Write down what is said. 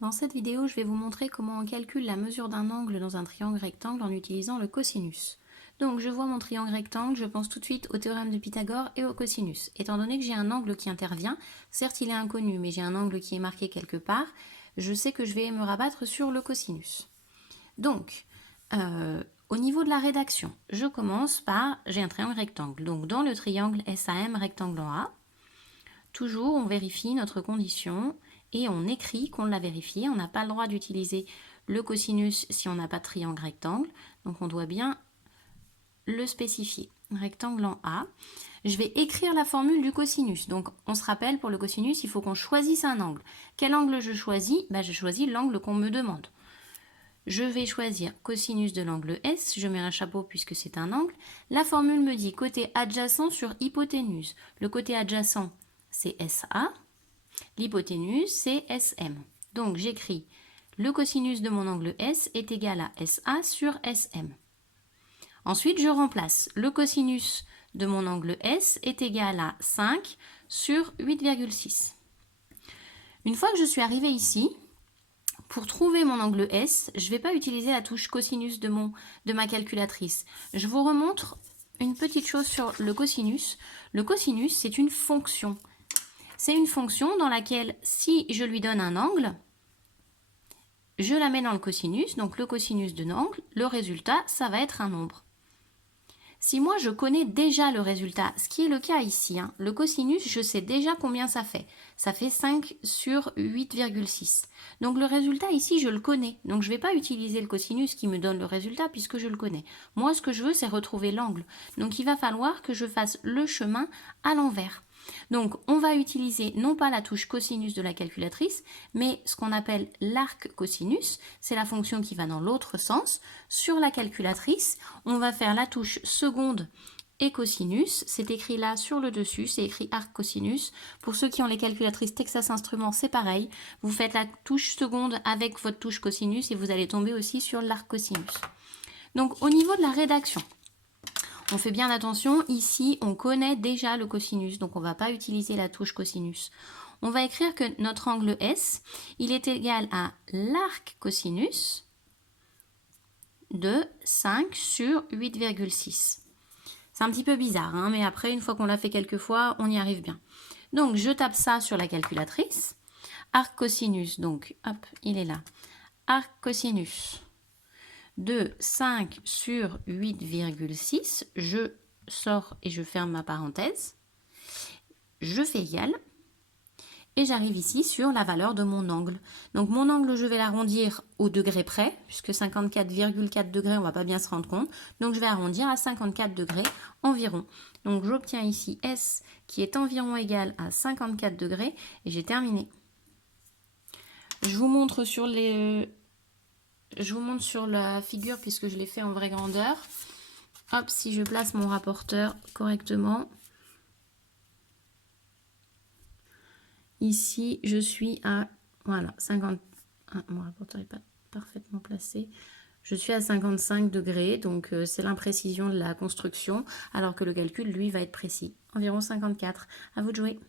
Dans cette vidéo, je vais vous montrer comment on calcule la mesure d'un angle dans un triangle rectangle en utilisant le cosinus. Donc je vois mon triangle rectangle, je pense tout de suite au théorème de Pythagore et au cosinus. Étant donné que j'ai un angle qui intervient, certes il est inconnu, mais j'ai un angle qui est marqué quelque part, je sais que je vais me rabattre sur le cosinus. Donc, au niveau de la rédaction, je commence par, j'ai un triangle rectangle. Donc dans le triangle SAM rectangle en A, toujours on vérifie notre condition et on écrit qu'on l'a vérifié. On n'a pas le droit d'utiliser le cosinus si on n'a pas de triangle rectangle. Donc on doit bien le spécifier. Rectangle en A. Je vais écrire la formule du cosinus. Donc on se rappelle, pour le cosinus, il faut qu'on choisisse un angle. Quel angle je choisis? Je choisis l'angle qu'on me demande. Je vais choisir cosinus de l'angle S, je mets un chapeau puisque c'est un angle. La formule me dit côté adjacent sur hypoténuse. Le côté adjacent, c'est SA. L'hypoténuse, c'est SM. Donc j'écris le cosinus de mon angle S est égal à SA sur SM. Ensuite, je remplace. Le cosinus de mon angle S est égal à 5 sur 8,6. Une fois que je suis arrivée ici, pour trouver mon angle S, je ne vais pas utiliser la touche cosinus de ma calculatrice. Je vous remontre une petite chose sur le cosinus. Le cosinus, c'est une fonction. C'est une fonction dans laquelle, si je lui donne un angle, je la mets dans le cosinus, donc le cosinus de l'angle, le résultat, ça va être un nombre. Si moi je connais déjà le résultat, ce qui est le cas ici, le cosinus, je sais déjà combien ça fait. Ça fait 5 sur 8,6. Donc le résultat ici, je le connais. Donc je ne vais pas utiliser le cosinus qui me donne le résultat puisque je le connais. Moi, ce que je veux, c'est retrouver l'angle. Donc il va falloir que je fasse le chemin à l'envers. Donc on va utiliser non pas la touche cosinus de la calculatrice, mais ce qu'on appelle l'arc cosinus, c'est la fonction qui va dans l'autre sens. Sur la calculatrice, on va faire la touche seconde et cosinus, c'est écrit là sur le dessus, c'est écrit arc cosinus. Pour ceux qui ont les calculatrices Texas Instruments, c'est pareil, vous faites la touche seconde avec votre touche cosinus et vous allez tomber aussi sur l'arc cosinus. Donc au niveau de la rédaction, on fait bien attention, ici on connaît déjà le cosinus, donc on ne va pas utiliser la touche cosinus. On va écrire que notre angle S, il est égal à l'arc cosinus de 5 sur 8,6. C'est un petit peu bizarre, mais après, une fois qu'on l'a fait quelques fois, on y arrive bien. Donc, je tape ça sur la calculatrice. Arc cosinus, donc, hop, il est là. Arc cosinus de 5 sur 8,6. Je sors et je ferme ma parenthèse. Je fais égal. Et j'arrive ici sur la valeur de mon angle. Donc mon angle, je vais l'arrondir au degré près, puisque 54,4 degrés, on ne va pas bien se rendre compte. Donc je vais arrondir à 54 degrés environ. Donc j'obtiens ici S qui est environ égal à 54 degrés et j'ai terminé. Je vous montre sur la figure puisque je l'ai fait en vraie grandeur. Hop, si je place mon rapporteur correctement. Ici, je suis à, voilà, 50. Ah, mon rapporteur n'est pas parfaitement placé. Je suis à 55 degrés, donc c'est l'imprécision de la construction, alors que le calcul, lui, va être précis. Environ 54. À vous de jouer.